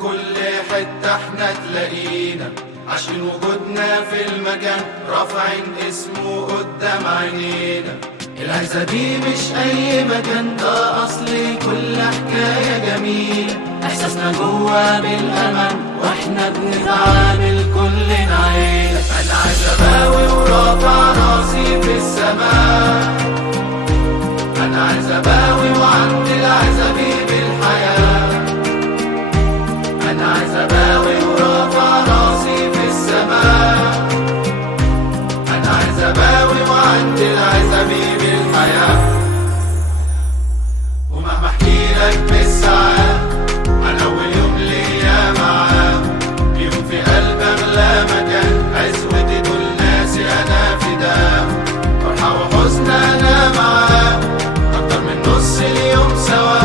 كل حتة احنا تلاقينا عشان وجودنا في المكان رافعين اسمه قدام عينينا. العزة دي مش أي مكان، ده أصل كل حكاية جميلة. إحساسنا جوا بالأمان وإحنا بنتعامل كلنا عيلة. أنا عزباوي ورافع راسي في السماء، أنا عزباوي وعندي العزبي بالحياة. أنا عزباوي ورافع راسي في السماء، أنا عزباوي وعندي العزبي بالحياة. ومهما احكيلك بالساعات عن أول يوم ليا معاه، يوم في قلب أغلى مكان، عزوتي دول ناسي أنا فداه، فرحة وحزن أنا معاه أكتر من نص اليوم سوا.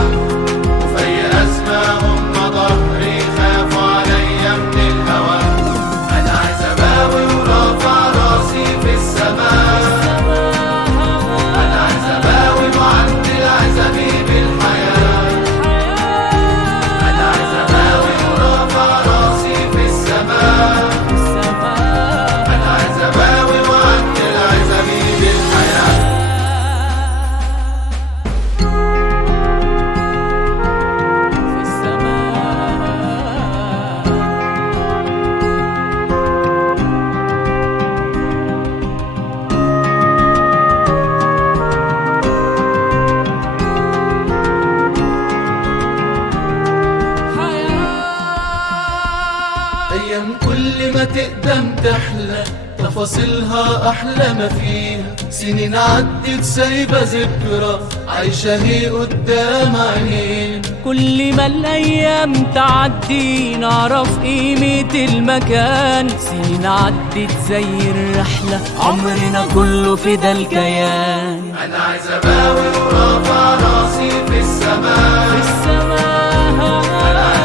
وفي أي أزمة هم ظهري خافوا عليا من الهوا. أنا عزباوي ورافع راسي في السماء، أنا عزباوي وعندي العزبي بالحياة. أنا عزباوي ورافع راسي في السماء، أنا عزباوي وعندي العزبي بالحياة. أيام كل ما تقدم تحلى، تفاصيلها أحلى ما فيها. سنين عدت سايبة ذكرى عايشة هي قدام عينينا. كل ما الأيام تعدي نعرف قيمة المكان. سنين عدت زي الرحلة، عمرنا كله في ده الكيان. أنا عزباوي ورافع راسي في السماء، في السماء أنا